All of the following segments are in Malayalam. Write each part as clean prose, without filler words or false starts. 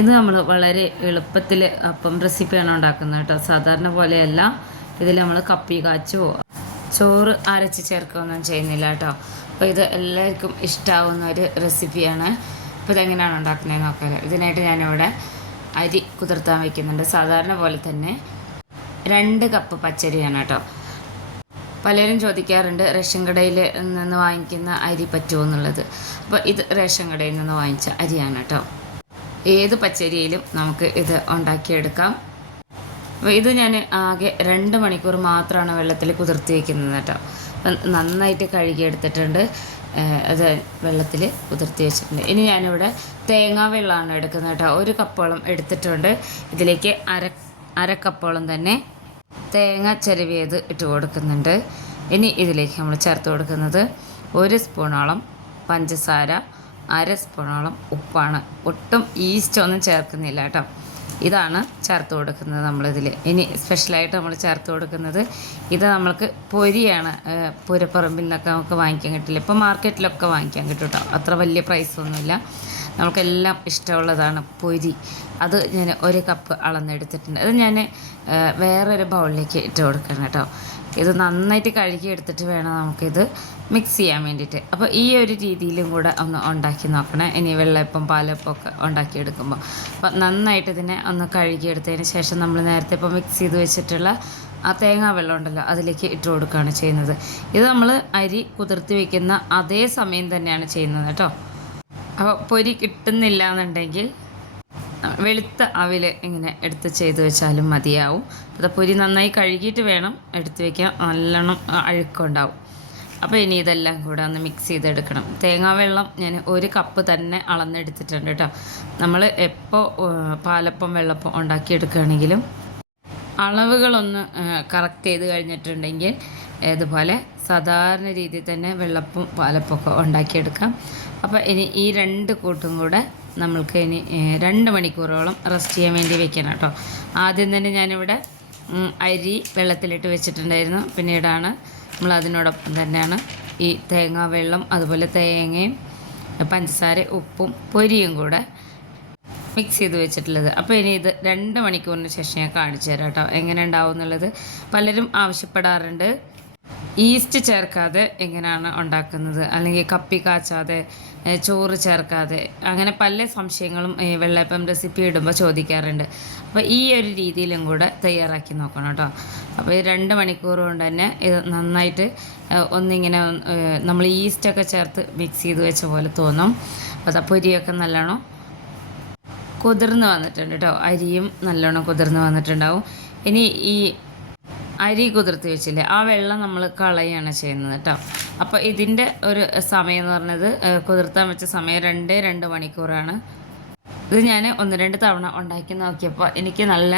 ഇത് നമ്മൾ വളരെ എളുപ്പത്തിൽ അപ്പം റെസിപ്പിയാണ് ഉണ്ടാക്കുന്നത് കേട്ടോ. സാധാരണ പോലെയല്ല. ഇതിൽ നമ്മൾ കപ്പി കാച്ചോ ചോറ് അരച്ച് ചേർക്കുകയൊന്നും ചെയ്യുന്നില്ല കേട്ടോ. അപ്പോൾ ഇത് എല്ലാവർക്കും ഇഷ്ടമാവുന്ന ഒരു റെസിപ്പിയാണ്. അപ്പോൾ ഇതെങ്ങനെയാണ് ഉണ്ടാക്കുന്നതെന്ന് നോക്കാം. ഇതിനായിട്ട് ഞാനിവിടെ അരി കുതിർത്താൻ വയ്ക്കുന്നുണ്ട്. സാധാരണ പോലെ തന്നെ 2 കപ്പ് പച്ചരിയാണ് കേട്ടോ. പലരും ചോദിക്കാറുണ്ട് റേഷൻ കടയിൽ നിന്ന് വാങ്ങിക്കുന്ന അരി പറ്റുമോ എന്നുള്ളത്. അപ്പോൾ ഇത് റേഷൻ കടയിൽ നിന്ന് വാങ്ങിച്ച അരിയാണ് കേട്ടോ. ഏത് പച്ചരിയിലും നമുക്ക് ഇത് ഉണ്ടാക്കിയെടുക്കാം. അപ്പോൾ ഇത് ഞാൻ ആകെ 2 മണിക്കൂർ മാത്രമാണ് വെള്ളത്തിൽ കുതിർത്തി വയ്ക്കുന്നത് കേട്ടോ. അപ്പം നന്നായിട്ട് കഴുകിയെടുത്തിട്ടുണ്ട്. അത് വെള്ളത്തിൽ കുതിർത്തി വെച്ചിട്ടുണ്ട്. ഇനി ഞാനിവിടെ തേങ്ങാ വെള്ളമാണ് എടുക്കുന്നത് കേട്ടോ. 1 കപ്പോളം എടുത്തിട്ടുണ്ട്. ഇതിലേക്ക് അര കപ്പോളം തന്നെ തേങ്ങ ചിരവിയത് ഇട്ട് കൊടുക്കുന്നുണ്ട്. ഇനി ഇതിലേക്ക് നമ്മൾ ചേർത്ത് കൊടുക്കുന്നത് 1 സ്പൂണോളം പഞ്ചസാര, 1/2 സ്പൂണോളം ഉപ്പാണ്. ഒട്ടും ഈസ്റ്റ് ഒന്നും ചേർക്കുന്നില്ല കേട്ടോ. ഇതാണ് ചേർത്ത് കൊടുക്കുന്നത് നമ്മളിതിൽ. ഇനി സ്പെഷ്യലായിട്ട് നമ്മൾ ചേർത്ത് കൊടുക്കുന്നത് ഇത് നമ്മൾക്ക് പൊരിയാണ്. പൂരപ്പറമ്പിൽ നിന്നൊക്കെ നമുക്ക് വാങ്ങിക്കാൻ കിട്ടില്ല. ഇപ്പോൾ മാർക്കറ്റിലൊക്കെ വാങ്ങിക്കാൻ കിട്ടും കേട്ടോ. അത്ര വലിയ പ്രൈസൊന്നുമില്ല. നമുക്കെല്ലാം ഇഷ്ടമുള്ളതാണ് പൊരി. അത് ഞാൻ 1 കപ്പ് അളന്നെടുത്തിട്ടുണ്ട്. അത് ഞാൻ വേറൊരു ബൗളിലേക്ക് ഇട്ട് കൊടുക്കണം കേട്ടോ. ഇത് നന്നായിട്ട് കഴുകി എടുത്തിട്ട് വേണം നമുക്കിത് മിക്സ് ചെയ്യാൻ വേണ്ടിയിട്ട്. അപ്പോൾ ഈ ഒരു രീതിയിലും കൂടെ ഒന്ന് ഉണ്ടാക്കി നോക്കണേ. ഇനി വെള്ളയപ്പം പാലപ്പം ഒക്കെ ഉണ്ടാക്കിയെടുക്കുമ്പോൾ അപ്പോൾ നന്നായിട്ട് ഇതിനെ ഒന്ന് കഴുകിയെടുത്തതിന് ശേഷം നമ്മൾ നേരത്തെ ഇപ്പോൾ മിക്സ് ചെയ്ത് വെച്ചിട്ടുള്ള ആ തേങ്ങാ വെള്ളം ഉണ്ടല്ലോ അതിലേക്ക് ഇട്ട് കൊടുക്കുകയാണ് ചെയ്യുന്നത്. ഇത് നമ്മൾ അരി കുതിർത്തി വയ്ക്കുന്ന അതേ സമയം തന്നെയാണ് ചെയ്യുന്നത് കേട്ടോ. അപ്പോൾ പൊരി കിട്ടുന്നില്ല എന്നുണ്ടെങ്കിൽ വെളുത്ത അവിൽ ഇങ്ങനെ എടുത്ത് ചെയ്ത് വെച്ചാലും മതിയാവും. അത് പൊരി നന്നായി കഴുകിയിട്ട് വേണം എടുത്ത് വയ്ക്കാൻ. നല്ലോണം അഴുക്കുണ്ടാവും. അപ്പോൾ ഇനി ഇതെല്ലാം കൂടെ ഒന്ന് മിക്സ് ചെയ്തെടുക്കണം. തേങ്ങാവെള്ളം ഞാൻ 1 കപ്പ് തന്നെ അളന്നെടുത്തിട്ടുണ്ട് കേട്ടോ. നമ്മൾ എപ്പോൾ പാലപ്പം വെള്ളപ്പം ഉണ്ടാക്കിയെടുക്കുകയാണെങ്കിലും അളവുകളൊന്ന് കറക്റ്റ് ചെയ്ത് കഴിഞ്ഞിട്ടുണ്ടെങ്കിൽ ഇതുപോലെ സാധാരണ രീതിയിൽ തന്നെ വെള്ളപ്പവും പാലപ്പമൊക്കെ ഉണ്ടാക്കിയെടുക്കാം. അപ്പോൾ ഇനി ഈ 2 കൂട്ടും കൂടെ നമ്മൾക്ക് ഇനി 2 മണിക്കൂറോളം റെസ്റ്റ് ചെയ്യാൻ വേണ്ടി വെക്കണം കേട്ടോ. ആദ്യം തന്നെ ഞാനിവിടെ അരി വെള്ളത്തിലിട്ട് വെച്ചിട്ടുണ്ടായിരുന്നു. പിന്നീടാണ് നമ്മൾ അതിനോടൊപ്പം തന്നെയാണ് ഈ തേങ്ങാ വെള്ളം അതുപോലെ തേങ്ങയും പഞ്ചസാര ഉപ്പും പൊരിയും കൂടെ മിക്സ് ചെയ്ത് വെച്ചിട്ടുള്ളത്. അപ്പോൾ ഇനി ഇത് 2 മണിക്കൂറിന് ശേഷം ഞാൻ കാണിച്ചു തരാം കേട്ടോ എങ്ങനെ ഉണ്ടാവും എന്നുള്ളത്. പലരും ആവശ്യപ്പെടാറുണ്ട് ഈസ്റ്റ് ചേർക്കാതെ എങ്ങനെയാണ് ഉണ്ടാക്കുന്നത്, അല്ലെങ്കിൽ കപ്പി കാച്ചാതെ ചോറ് ചേർക്കാതെ, അങ്ങനെ പല സംശയങ്ങളും വെള്ളയപ്പം റെസിപ്പി ഇടുമ്പോൾ ചോദിക്കാറുണ്ട്. അപ്പോൾ ഈ ഒരു രീതിയിലും കൂടെ തയ്യാറാക്കി നോക്കണം കേട്ടോ. അപ്പോൾ ഈ 2 മണിക്കൂർ കൊണ്ട് തന്നെ ഇത് നന്നായിട്ട് ഒന്നിങ്ങനെ നമ്മൾ ഈസ്റ്റൊക്കെ ചേർത്ത് മിക്സ് ചെയ്ത് വെച്ച പോലെ തോന്നും. അപ്പോൾ അത് പൊരിയൊക്കെ നല്ലോണം കുതിർന്ന് വന്നിട്ടുണ്ട് കേട്ടോ. അരിയും നല്ലോണം കുതിർന്ന് വന്നിട്ടുണ്ടാവും. ഇനി ഈ അരി കുതിർത്ത് വെച്ചില്ലേ ആ വെള്ളം നമ്മൾ കളയാണ് ചെയ്യുന്നത് കേട്ടോ. അപ്പോൾ ഇതിൻ്റെ ഒരു സമയം എന്ന് പറഞ്ഞത് കുതിർത്താൻ വെച്ച സമയം 2 മണിക്കൂറാണ്. ഇത് ഞാൻ 1-2 തവണ ഉണ്ടാക്കി നോക്കിയപ്പോൾ എനിക്ക് നല്ല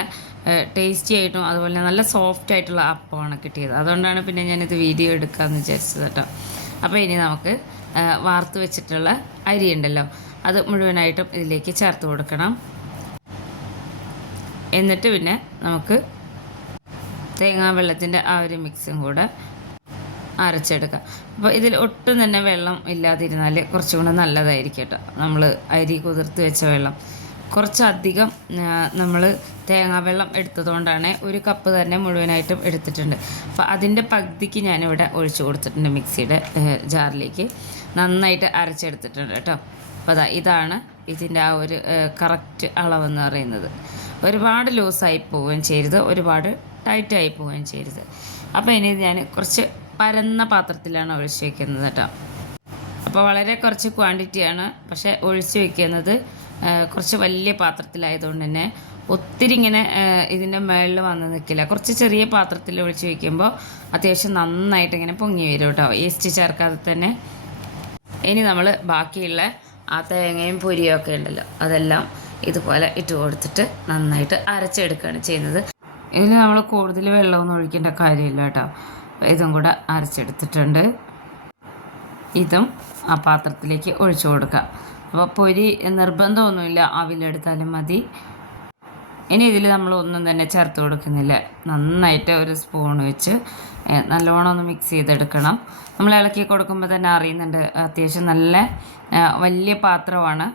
ടേസ്റ്റി ആയിട്ടും അതുപോലെ നല്ല സോഫ്റ്റ് ആയിട്ടുള്ള അപ്പമാണ് കിട്ടിയത്. അതുകൊണ്ടാണ് പിന്നെ ഞാനിത് വീഡിയോ എടുക്കാമെന്ന് വിചാരിച്ചത് കേട്ടോ. അപ്പോൾ ഇനി നമുക്ക് വാർത്ത് വെച്ചിട്ടുള്ള അരി ഉണ്ടല്ലോ അത് മുഴുവനായിട്ടും ഇതിലേക്ക് ചേർത്ത് കൊടുക്കണം. എന്നിട്ട് പിന്നെ നമുക്ക് തേങ്ങാ വെള്ളത്തിൻ്റെ ആ ഒരു മിക്സും കൂടെ അരച്ചെടുക്കാം. അപ്പോൾ ഇതിൽ ഒട്ടും തന്നെ വെള്ളം ഇല്ലാതിരുന്നാൽ കുറച്ചും കൂടെ നല്ലതായിരിക്കും കേട്ടോ. നമ്മൾ അരി കുതിർത്ത് വെച്ച വെള്ളം കുറച്ചധികം നമ്മൾ തേങ്ങാ വെള്ളം എടുത്തതുകൊണ്ടാണ് 1 കപ്പ് തന്നെ മുഴുവനായിട്ടും എടുത്തിട്ടുണ്ട്. അപ്പോൾ അതിൻ്റെ പകുതിക്ക് ഞാനിവിടെ ഒഴിച്ചു കൊടുത്തിട്ടുണ്ട് മിക്സിയുടെ ജാറിലേക്ക്. നന്നായിട്ട് അരച്ചെടുത്തിട്ടുണ്ട് കേട്ടോ. അപ്പോൾ ഇതാണ് ഇതിൻ്റെ ആ ഒരു കറക്റ്റ് അളവെന്ന് പറയുന്നത്. ഒരുപാട് ലൂസായി പോവുകയും ചെയ്യരുത്, ഒരുപാട് ടൈറ്റായി പോവുകയും ചെയ്യരുത്. അപ്പോൾ ഇനി ഞാൻ കുറച്ച് പരന്ന പാത്രത്തിലാണ് ഒഴിച്ച് വയ്ക്കുന്നത് കേട്ടോ. അപ്പോൾ വളരെ കുറച്ച് ക്വാണ്ടിറ്റിയാണ്, പക്ഷേ ഒഴിച്ച് വയ്ക്കുന്നത് കുറച്ച് വലിയ പാത്രത്തിലായതുകൊണ്ട് തന്നെ ഒത്തിരി ഇങ്ങനെ ഇതിൻ്റെ മുകളിൽ വന്ന് നിൽക്കില്ല. കുറച്ച് ചെറിയ പാത്രത്തിൽ ഒഴിച്ച് വയ്ക്കുമ്പോൾ അത്യാവശ്യം നന്നായിട്ട് ഇങ്ങനെ പൊങ്ങി വരും കേട്ടോ, ഈസ്റ്റ് ചേർക്കാതെ തന്നെ. ഇനി നമ്മൾ ബാക്കിയുള്ള ആ തേങ്ങയും പൊരിയും ഒക്കെ ഉണ്ടല്ലോ അതെല്ലാം ഇതുപോലെ ഇട്ട് കൊടുത്തിട്ട് നന്നായിട്ട് അരച്ചെടുക്കുകയാണ് ചെയ്യുന്നത്. ഇതിൽ നമ്മൾ കൂടുതൽ വെള്ളമൊന്നും ഒഴിക്കേണ്ട കാര്യമില്ല കേട്ടോ. ഇതും കൂടെ അരച്ചെടുത്തിട്ടുണ്ട്. ഇതും ആ പാത്രത്തിലേക്ക് ഒഴിച്ചു കൊടുക്കാം. അപ്പോൾ പൊരി നിർബന്ധമൊന്നുമില്ല, അവിലെടുത്താലും മതി. ഇനി ഇതിൽ നമ്മൾ ഒന്നും തന്നെ ചേർത്ത് കൊടുക്കുന്നില്ല. നന്നായിട്ട് ഒരു സ്പൂൺ വെച്ച് നല്ലോണം ഒന്ന് മിക്സ് ചെയ്തെടുക്കണം. നമ്മൾ ഇളക്കി കൊടുക്കുമ്പോൾ തന്നെ അറിയുന്നുണ്ട് അത്യാവശ്യം നല്ല വലിയ പാത്രമാണ്.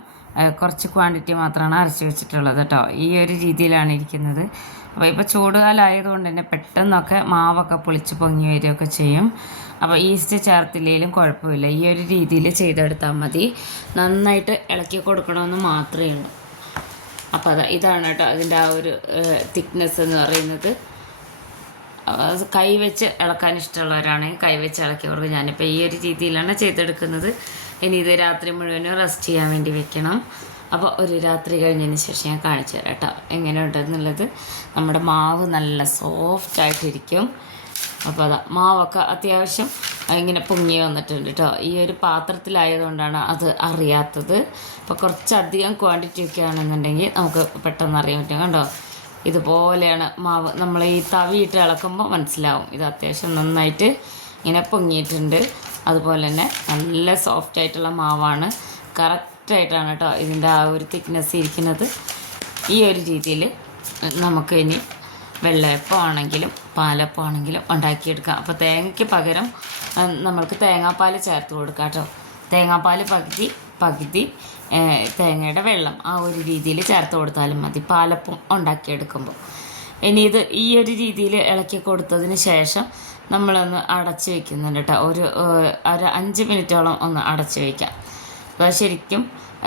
കുറച്ച് ക്വാണ്ടിറ്റി മാത്രമാണ് അരച്ച് വെച്ചിട്ടുള്ളത് കേട്ടോ. ഈ ഒരു രീതിയിലാണ് ഇരിക്കുന്നത്. അപ്പോൾ ഇപ്പോൾ ചൂടുകാലമായതുകൊണ്ട് തന്നെ പെട്ടെന്നൊക്കെ മാവൊക്കെ പുളിച്ച് പൊങ്ങി വരികയൊക്കെ ചെയ്യും. അപ്പോൾ ഈസ്റ്റ് ചേർത്തില്ലെങ്കിലും കുഴപ്പമില്ല, ഈ ഒരു രീതിയിൽ ചെയ്തെടുത്താൽ മതി. നന്നായിട്ട് ഇളക്കി കൊടുക്കണമെന്ന് മാത്രമേ ഉള്ളൂ. അപ്പോൾ ഇതാണ് കേട്ടോ അതിൻ്റെ ആ ഒരു തിക്നെസ് എന്ന് പറയുന്നത്. കൈ വെച്ച് ഇളക്കാൻ ഇഷ്ടമുള്ളവരാണെങ്കിൽ കൈ വെച്ച് ഇളക്കി കൊടുക്കും. ഞാനിപ്പോൾ ഈ ഒരു രീതിയിലാണ് ചെയ്തെടുക്കുന്നത്. ഇനി ഇത് രാത്രി മുഴുവനും റെസ്റ്റ് ചെയ്യാൻ വേണ്ടി വെക്കണം. അപ്പോൾ ഒരു രാത്രി കഴിഞ്ഞതിന് ശേഷം ഞാൻ കാണിച്ചു തരാം കേട്ടോ എങ്ങനെയുണ്ടെന്നുള്ളത്. നമ്മുടെ മാവ് നല്ല സോഫ്റ്റായിട്ടിരിക്കും. അപ്പോൾ മാവൊക്കെ അത്യാവശ്യം ഇങ്ങനെ പൊങ്ങി വന്നിട്ടുണ്ട് കേട്ടോ. ഈ ഒരു പാത്രത്തിലായതുകൊണ്ടാണ് അത് അറിയാത്തത്. അപ്പോൾ കുറച്ചധികം ക്വാണ്ടിറ്റി ഒക്കെ ആണെന്നുണ്ടെങ്കിൽ നമുക്ക് പെട്ടെന്ന് അറിയാൻ പറ്റും. കണ്ടോ, ഇതുപോലെയാണ് മാവ്. നമ്മൾ ഈ തവിയിട്ട് ഇളക്കുമ്പോൾ മനസ്സിലാവും ഇത് അത്യാവശ്യം നന്നായിട്ട് ഇങ്ങനെ പൊങ്ങിയിട്ടുണ്ട്. അതുപോലെ തന്നെ നല്ല സോഫ്റ്റായിട്ടുള്ള മാവാണ്. കറക്റ്റായിട്ടാണ് കേട്ടോ ഇതിൻ്റെ ആ ഒരു തിക്നെസ് ഇരിക്കുന്നത്. ഈ ഒരു രീതിയിൽ നമുക്ക് ഇനി വെള്ളയപ്പം ആണെങ്കിലും പാലപ്പം ആണെങ്കിലും ഉണ്ടാക്കിയെടുക്കാം. അപ്പോൾ തേങ്ങയ്ക്ക് പകരം നമ്മൾക്ക് തേങ്ങാപ്പാൽ ചേർത്ത് കൊടുക്കാം കേട്ടോ. തേങ്ങാപ്പാൽ പകുതി തേങ്ങയുടെ വെള്ളം ആ ഒരു രീതിയിൽ ചേർത്ത് കൊടുത്താലും മതി പാലപ്പം ഉണ്ടാക്കിയെടുക്കുമ്പോൾ. ഇനി ഇത് ഈ ഒരു രീതിയിൽ ഇളക്കി കൊടുത്തതിന് ശേഷം നമ്മളൊന്ന് അടച്ച് വയ്ക്കുന്നുണ്ട് കേട്ടോ. ഒരു 5 മിനിറ്റോളം ഒന്ന് അടച്ച് വയ്ക്കാം. അപ്പോൾ ശരിക്കും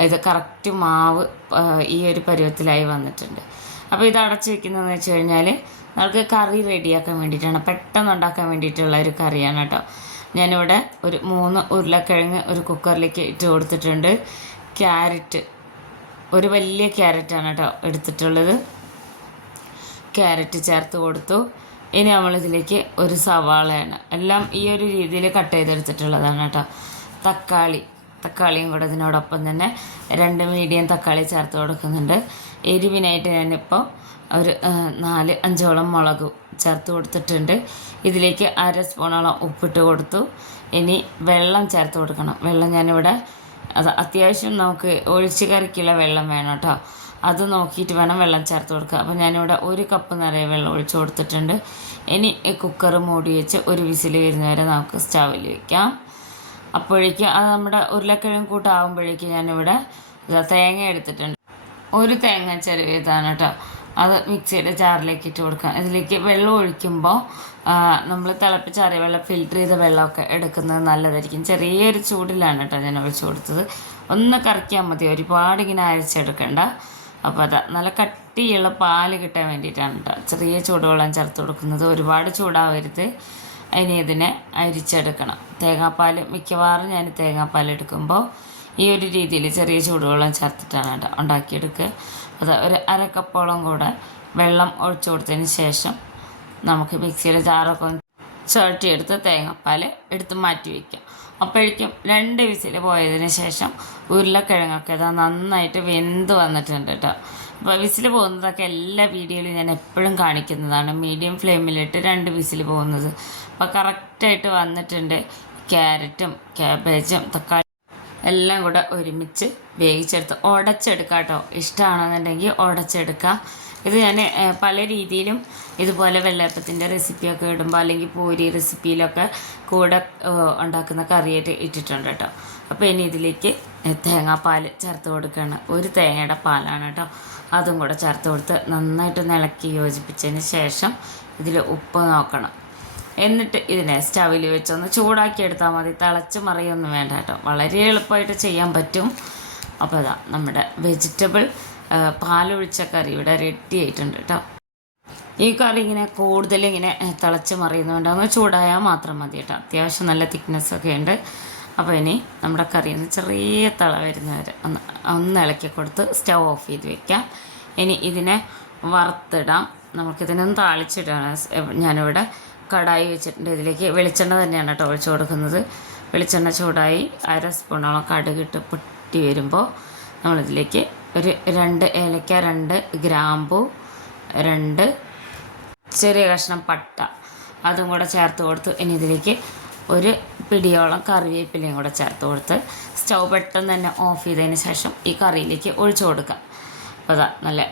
ഇത് കറക്റ്റ് മാവ് ഈ ഒരു പരുവത്തിലായി വന്നിട്ടുണ്ട്. അപ്പോൾ ഇത് അടച്ച് വയ്ക്കുന്നതെന്ന് വെച്ച് കഴിഞ്ഞാൽ നമുക്ക് കറി റെഡിയാക്കാൻ വേണ്ടിയിട്ടാണ്, പെട്ടെന്ന് ഉണ്ടാക്കാൻ വേണ്ടിയിട്ടുള്ള ഒരു കറിയാണ് കേട്ടോ. ഞാനിവിടെ ഒരു 3 ഉരുളക്കിഴങ്ങ് ഒരു കുക്കറിലേക്ക് ഇട്ട് കൊടുത്തിട്ടുണ്ട്. ക്യാരറ്റ്, ഒരു വലിയ ക്യാരറ്റാണ് കേട്ടോ എടുത്തിട്ടുള്ളത്. ക്യാരറ്റ് ചേർത്ത് കൊടുത്തു. ഇനി നമ്മളിതിലേക്ക് ഒരു സവാളയാണ്, എല്ലാം ഈ ഒരു രീതിയിൽ കട്ട് ചെയ്തെടുത്തിട്ടുള്ളതാണ് കേട്ടോ. തക്കാളിയും കൂടെ ഇതിനോടൊപ്പം തന്നെ 2 മീഡിയം തക്കാളി ചേർത്ത് കൊടുക്കുന്നുണ്ട്. എരിവിനായിട്ട് ഞാനിപ്പോൾ ഒരു 4-5ഓളം മുളക് ചേർത്ത് കൊടുത്തിട്ടുണ്ട്. ഇതിലേക്ക് 1/2 സ്പൂണോളം ഉപ്പിട്ട് കൊടുത്തു. ഇനി വെള്ളം ചേർത്ത് കൊടുക്കണം. വെള്ളം ഞാനിവിടെ അത്യാവശ്യം നമുക്ക് ഒഴിച്ച് കറിക്കുള്ള വെള്ളം വേണം കേട്ടോ. അത് നോക്കിയിട്ട് വേണം വെള്ളം ചേർത്ത് കൊടുക്കുക. അപ്പോൾ ഞാനിവിടെ 1 കപ്പ് നിറയെ വെള്ളം ഒഴിച്ച് കൊടുത്തിട്ടുണ്ട്. ഇനി കുക്കർ മൂടി വെച്ച് ഒരു വിസിൽ വരുന്നവരെ നമുക്ക് സ്റ്റൗവിൽ വയ്ക്കാം. അപ്പോഴേക്കും അത് നമ്മുടെ ഉരുളക്കിഴങ്ങ് കൂട്ടാകുമ്പോഴേക്കും ഞാനിവിടെ തേങ്ങ എടുത്തിട്ടുണ്ട്. 1 തേങ്ങ ചെറിയതാണ് കേട്ടോ. അത് മിക്സിയുടെ ജാറിലേക്ക് ഇട്ട് കൊടുക്കാം. ഇതിലേക്ക് വെള്ളം ഒഴിക്കുമ്പോൾ നമ്മൾ തിളപ്പിച്ചാറിയ വെള്ളം ഫിൽറ്റർ ചെയ്ത വെള്ളമൊക്കെ എടുക്കുന്നത് നല്ലതായിരിക്കും. ചെറിയൊരു ചൂടിലാണ് കേട്ടോ ഞാൻ ഒഴിച്ച് കൊടുത്തത്. ഒന്ന് കറക്കിയാൽ മതി, ഒരുപാട് ഇങ്ങനെ അരച്ചെടുക്കണ്ട. അപ്പോൾ നല്ല കട്ടിയുള്ള പാല് കിട്ടാൻ വേണ്ടിയിട്ടാണ് കേട്ടോ ചെറിയ ചൂടുവെള്ളം ചേർത്ത് കൊടുക്കുന്നത്. ഒരുപാട് ചൂടാവരുത്. ഇനി ഇതിനെ അരിച്ചെടുക്കണം. തേങ്ങാപ്പാൽ മിക്കവാറും ഞാൻ തേങ്ങാപ്പാൽ എടുക്കുമ്പോൾ ഈ ഒരു രീതിയിൽ ചെറിയ ചൂടുവെള്ളം ചേർത്തിട്ടാണ് കേട്ടോ ഉണ്ടാക്കിയെടുക്കുക. അത് ഒരു 1/2 കപ്പോളം കൂടെ വെള്ളം ഒഴിച്ചു കൊടുത്തതിന് ശേഷം നമുക്ക് മിക്സിയുടെ ജാറൊക്കെ ചുരട്ടിയെടുത്ത് തേങ്ങാപ്പാൽ എടുത്ത് മാറ്റി വയ്ക്കാം. അപ്പോഴേക്കും 2 വിസിൽ പോയതിന് ശേഷം ഉരുളക്കിഴങ്ങൊക്കെ നന്നായിട്ട് വെന്ത് വന്നിട്ടുണ്ട് കേട്ടോ. അപ്പോൾ വിസിൽ പോകുന്നതൊക്കെ എല്ലാ വീഡിയോയിലും ഞാൻ എപ്പോഴും കാണിക്കുന്നതാണ്. മീഡിയം ഫ്ലെയിമിലിട്ട് 2 വിസിൽ പോകുന്നത്. അപ്പോൾ കറക്റ്റായിട്ട് വന്നിട്ടുണ്ട്. ക്യാരറ്റും ക്യാബേജും തക്കാളി എല്ലാം കൂടെ ഒരുമിച്ച് വേവിച്ചെടുത്ത് ഉടച്ചെടുക്കാം കേട്ടോ. ഇഷ്ടമാണെന്നുണ്ടെങ്കിൽ ഉടച്ചെടുക്കാം. ഇത് ഞാൻ പല രീതിയിലും ഇതുപോലെ വെള്ളയപ്പത്തിൻ്റെ റെസിപ്പിയൊക്കെ ഇടുമ്പോൾ അല്ലെങ്കിൽ പൂരി റെസിപ്പിയിലൊക്കെ കൂടെ ഉണ്ടാക്കുന്ന കറിയായിട്ട് ഇട്ടിട്ടുണ്ട് കേട്ടോ. അപ്പോൾ ഇനി ഇതിലേക്ക് തേങ്ങാപ്പാൽ ചേർത്ത് കൊടുക്കുകയാണ്. 1 തേങ്ങയുടെ പാലാണ് കേട്ടോ. അതും കൂടെ ചേർത്ത് കൊടുത്ത് നന്നായിട്ടൊന്ന് ഇളക്കി യോജിപ്പിച്ചതിന് ശേഷം ഇതിൽ ഉപ്പ് നോക്കണം. എന്നിട്ട് ഇതിനെ സ്റ്റവിൽ വെച്ചൊന്ന് ചൂടാക്കി എടുത്താൽ മതി. തിളച്ച് മറിയൊന്നും വേണ്ട കേട്ടോ. വളരെ എളുപ്പമായിട്ട് ചെയ്യാൻ പറ്റും. അപ്പോൾ നമ്മുടെ വെജിറ്റബിൾ പാലൊഴിച്ച കറി ഇവിടെ റെഡി ആയിട്ടുണ്ട് കേട്ടോ. ഈ കറി ഇങ്ങനെ കൂടുതലിങ്ങനെ തിളച്ച് മറിയുന്നതുകൊണ്ട് ഒന്ന് ചൂടായാൽ മാത്രം മതി കേട്ടോ. അത്യാവശ്യം നല്ല തിക്നെസ്സൊക്കെ ഉണ്ട്. അപ്പോൾ ഇനി നമ്മുടെ കറി ഒന്ന് ചെറിയ തിള വരുന്നവരെ ഒന്ന് ഇളക്കി കൊടുത്ത് സ്റ്റൗ ഓഫ് ചെയ്ത് വെക്കാം. ഇനി ഇതിനെ വറുത്തിടാം. നമുക്കിതിനൊന്ന് താളിച്ചിടാണ്. ഞാനിവിടെ കടായി വെച്ചിട്ടുണ്ട്. ഇതിലേക്ക് വെളിച്ചെണ്ണ തന്നെയാണ് കേട്ടോ ഒഴിച്ച് കൊടുക്കുന്നത്. വെളിച്ചെണ്ണ ചൂടായി 1/2 സ്പൂണോളം കടുകിട്ട് പൊട്ടി വരുമ്പോൾ നമ്മളിതിലേക്ക് ഒരു 2 ഏലക്ക, 2 ഗ്രാമ്പു, 2 ചെറിയ കഷ്ണം പട്ട അതും കൂടെ ചേർത്ത് കൊടുത്ത് ഇനി ഇതിലേക്ക് ഒരു പിടിയോളം കറിവേപ്പിലയും കൂടെ ചേർത്ത് കൊടുത്ത് സ്റ്റൗ പെട്ടെന്ന് തന്നെ ഓഫ് ചെയ്തതിന് ശേഷം ഈ കറിയിലേക്ക് ഒഴിച്ചു കൊടുക്കാം. അപ്പോൾ നല്ല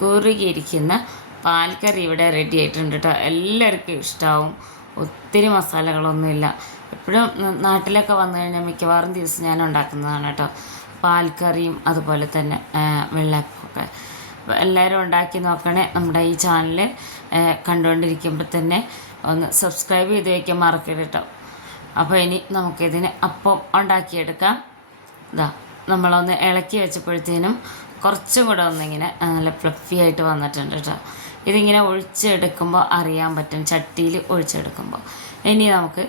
കുറുകിയിരിക്കുന്ന പാൽക്കറി ഇവിടെ റെഡി ആയിട്ടുണ്ട് കേട്ടോ. എല്ലാവർക്കും ഇഷ്ടമാവും. ഒത്തിരി മസാലകളൊന്നുമില്ല. എപ്പോഴും നാട്ടിലൊക്കെ വന്നു കഴിഞ്ഞാൽ മിക്കവാറും ദിവസം ഞാൻ ഉണ്ടാക്കുന്നതാണ് കേട്ടോ. പാൽക്കറിയും അതുപോലെ തന്നെ വെള്ളയപ്പമൊക്കെ. അപ്പോൾ എല്ലാവരും ഉണ്ടാക്കി നോക്കണേ. നമ്മുടെ ഈ ചാനൽ കണ്ടുകൊണ്ടിരിക്കുമ്പോൾ തന്നെ ഒന്ന് സബ്സ്ക്രൈബ് ചെയ്ത് വയ്ക്കാൻ മറക്കരുത് കേട്ടോ. അപ്പോൾ ഇനി നമുക്കിതിന് അപ്പം ഉണ്ടാക്കിയെടുക്കാം. ഇതാ നമ്മളൊന്ന് ഇളക്കി വെച്ചപ്പോഴത്തേനും കുറച്ചും കൂടെ ഒന്നിങ്ങനെ നല്ല ഫ്ലഫി ആയിട്ട് വന്നിട്ടുണ്ട് കേട്ടോ. ഇതിങ്ങനെ ഒഴിച്ചെടുക്കുമ്പോൾ അറിയാൻ പറ്റും, ചട്ടിയിൽ ഒഴിച്ചെടുക്കുമ്പോൾ. ഇനി നമുക്ക്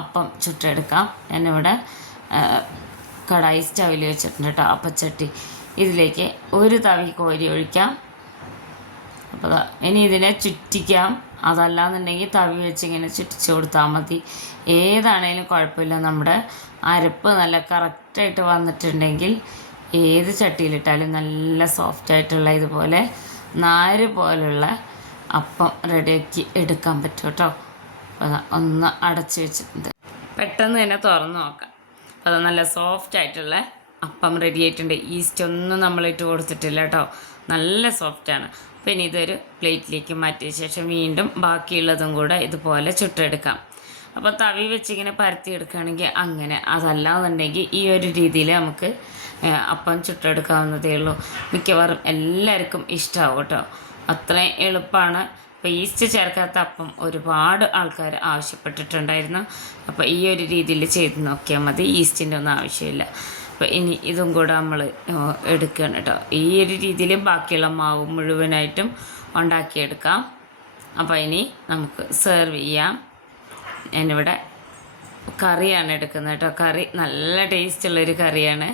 അപ്പം ചുട്ടെടുക്കാം. ഞാനിവിടെ കടായി സ്റ്റവിൽ വെച്ചിട്ടുണ്ട് കേട്ടോ, അപ്പച്ചട്ടി. ഇതിലേക്ക് ഒരു തവി കോരി ഒഴിക്കാം. അപ്പോൾ ഇനി ഇതിനെ ചുറ്റിക്കാം. അതല്ലാന്നുണ്ടെങ്കിൽ തവി വെച്ച് ഇങ്ങനെ ചുറ്റിച്ച് കൊടുത്താൽ മതി. ഏതാണേലും കുഴപ്പമില്ല. നമ്മുടെ അരപ്പ് നല്ല കറക്റ്റായിട്ട് വന്നിട്ടുണ്ടെങ്കിൽ ഏത് ചട്ടിയിലിട്ടാലും നല്ല സോഫ്റ്റായിട്ടുള്ള ഇതുപോലെ നാര് പോലുള്ള അപ്പം റെഡിയാക്കി എടുക്കാൻ പറ്റും കേട്ടോ. ഒന്ന് അടച്ച് വെച്ചിട്ടുണ്ട്. പെട്ടെന്ന് തന്നെ തുറന്ന് നോക്കാം. അപ്പോൾ അത് നല്ല സോഫ്റ്റായിട്ടുള്ള അപ്പം റെഡി ആയിട്ടുണ്ട്. ഈസ്റ്റ് ഒന്നും നമ്മളിട്ട് കൊടുത്തിട്ടില്ല കേട്ടോ, നല്ല സോഫ്റ്റാണ്. പിന്നെ ഇതൊരു പ്ലേറ്റിലേക്ക് മാറ്റിയ ശേഷം വീണ്ടും ബാക്കിയുള്ളതും കൂടെ ഇതുപോലെ ചുട്ടെടുക്കാം. അപ്പോൾ തവി വെച്ചിങ്ങനെ പരത്തിയെടുക്കുകയാണെങ്കിൽ അങ്ങനെ, അതല്ലാന്നുണ്ടെങ്കിൽ ഈ ഒരു രീതിയിൽ നമുക്ക് അപ്പം ചുട്ടെടുക്കാവുന്നതേ ഉള്ളൂ. മിക്കവാറും എല്ലാവർക്കും ഇഷ്ടമാവും കേട്ടോ, അത്രയും എളുപ്പമാണ്. അപ്പോൾ ഈസ്റ്റ് ചേർക്കാത്ത അപ്പം ഒരുപാട് ആൾക്കാർ ആവശ്യപ്പെട്ടിട്ടുണ്ടായിരുന്നു. അപ്പോൾ ഈ ഒരു രീതിയിൽ ചെയ്ത് നോക്കിയാൽ മതി, ഈസ്റ്റിൻ്റെ ഒന്നും ആവശ്യമില്ല. അപ്പോൾ ഇനി ഇതും കൂടെ നമ്മൾ എടുക്കുകയാണ് കേട്ടോ. ഈ ഒരു രീതിയിൽ ബാക്കിയുള്ള മാവ് മുഴുവനായിട്ടും ഉണ്ടാക്കിയെടുക്കാം. അപ്പോൾ ഇനി നമുക്ക് സെർവ് ചെയ്യാം. ഞാനിവിടെ കറിയാണ് എടുക്കുന്നത് കേട്ടോ. കറി നല്ല ടേസ്റ്റുള്ളൊരു കറിയാണ്.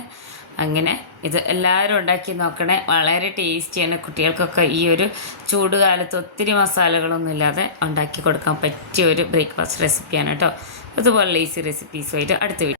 അങ്ങനെ ഇത് എല്ലാവരും ഉണ്ടാക്കി നോക്കണേ, വളരെ ടേസ്റ്റിയാണ്. കുട്ടികൾക്കൊക്കെ ഈ ഒരു ചൂടുകാലത്ത് ഒത്തിരി മസാലകളൊന്നും ഇല്ലാതെ ഉണ്ടാക്കി കൊടുക്കാൻ പറ്റിയ ഒരു ബ്രേക്ക്ഫാസ്റ്റ് റെസിപ്പിയാണ് കേട്ടോ. അതുപോലെ ഈസി റെസിപ്പീസുമായിട്ട് അടുത്ത വീഡിയോ